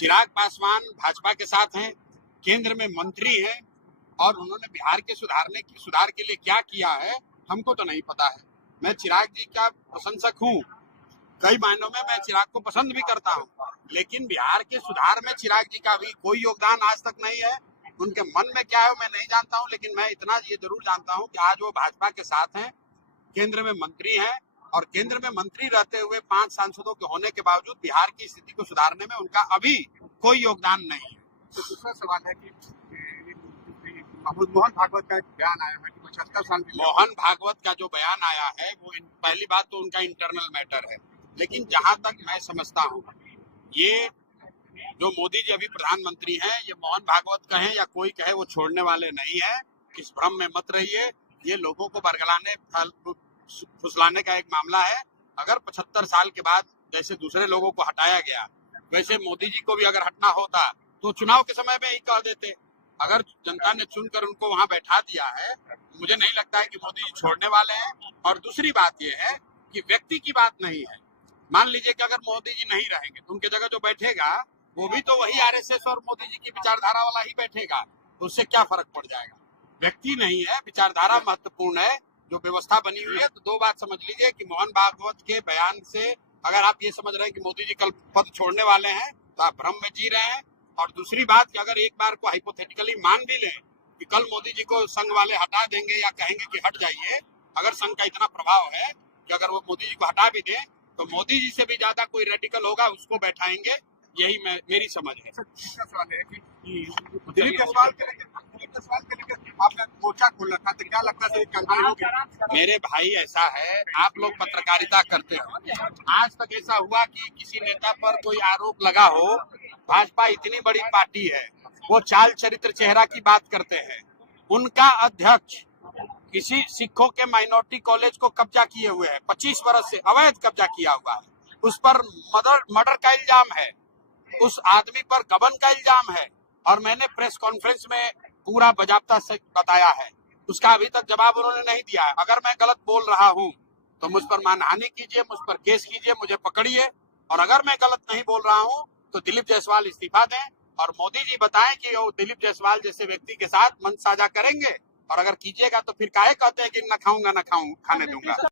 चिराग पासवान भाजपा के साथ हैं, केंद्र में मंत्री हैं और उन्होंने बिहार के सुधार के लिए क्या किया है हमको तो नहीं पता है। मैं चिराग जी का प्रशंसक हूँ, कई मायनों में मैं चिराग को पसंद भी करता हूँ, लेकिन बिहार के सुधार में चिराग जी का भी कोई योगदान आज तक नहीं है। उनके मन में क्या है मैं नहीं जानता हूँ, लेकिन मैं इतना ये जरूर जानता हूँ कि आज वो भाजपा के साथ हैं, केंद्र में मंत्री हैं और केंद्र में मंत्री रहते हुए 5 सांसदों के होने के बावजूद बिहार की स्थिति को सुधारने में उनका अभी कोई योगदान नहीं है। तो दूसरा सवाल है कि मोहन भागवत का एक बयान आया है कि 75 साल के मोहन भागवत का जो बयान आया है वो पहली बात तो उनका इंटरनल मैटर है, लेकिन जहां तक मैं समझता हूँ ये जो मोदी जी अभी प्रधानमंत्री हैं, ये मोहन भागवत कहें या कोई कहे वो छोड़ने वाले नहीं है। इस भ्रम में मत रहिए, ये लोगों को बरगलाने फुसलाने का एक मामला है। अगर 75 साल के बाद जैसे दूसरे लोगों को हटाया गया, वैसे मोदी जी को भी अगर हटना होता तो चुनाव के समय में ही कह देते। अगर जनता ने चुनकर उनको वहां बैठा दिया है, मुझे नहीं लगता है कि मोदी जी छोड़ने वाले हैं। और दूसरी बात यह है कि व्यक्ति की बात नहीं है। मान लीजिए कि अगर मोदी जी नहीं रहेंगे तो उनके जगह जो बैठेगा वो भी तो वही आरएसएस और मोदी जी की विचारधारा वाला ही बैठेगा, तो उससे क्या फर्क पड़ जाएगा। व्यक्ति नहीं है, विचारधारा महत्वपूर्ण है, जो व्यवस्था बनी हुई है। तो दो बात समझ लीजिए कि मोहन भागवत के बयान से अगर आप ये समझ रहे हैं कि मोदी जी कल पद छोड़ने वाले हैं तो आप भ्रम में जी रहे हैं। और दूसरी बात कि अगर एक बार को हाइपोथेटिकली मान भी लें कि कल मोदी जी को संघ वाले हटा देंगे या कहेंगे कि हट जाइए, अगर संघ का इतना प्रभाव है कि अगर वो मोदी जी को हटा भी दें तो मोदी जी से भी ज्यादा कोई रेडिकल होगा, उसको बैठाएंगे, यही मेरी समझ है। तीसरा सवाल है कि दिलीप जायसवाल के लेकर आपने मोर्चा खोला था, तो क्या लगता है कार्रवाई होगी? मेरे भाई ऐसा है, आप लोग पत्रकारिता करते हो, आज तक ऐसा हुआ कि किसी नेता पर कोई आरोप लगा हो? भाजपा इतनी बड़ी पार्टी है, वो चाल चरित्र चेहरा की बात करते हैं। उनका अध्यक्ष किसी सिखों के माइनॉरिटी कॉलेज को कब्जा किए हुए है, 25 वर्ष से अवैध कब्जा किया हुआ है, उस पर मर्डर का इल्जाम है, उस आदमी पर गबन का इल्जाम है और मैंने प्रेस कॉन्फ्रेंस में पूरा बजाबता से बताया है। उसका अभी तक जवाब उन्होंने नहीं दिया है। अगर मैं गलत बोल रहा हूं तो मुझ पर मानहानि कीजिए, मुझ पर केस कीजिए, मुझे पकड़िए। और अगर मैं गलत नहीं बोल रहा हूं तो दिलीप जायसवाल इस्तीफा दें और मोदी जी बताएं कि वो दिलीप जायसवाल जैसे व्यक्ति के साथ मंच साझा करेंगे। और अगर कीजिएगा तो फिर काहे कहते हैं कि न खाऊंगा न खाने दूंगा।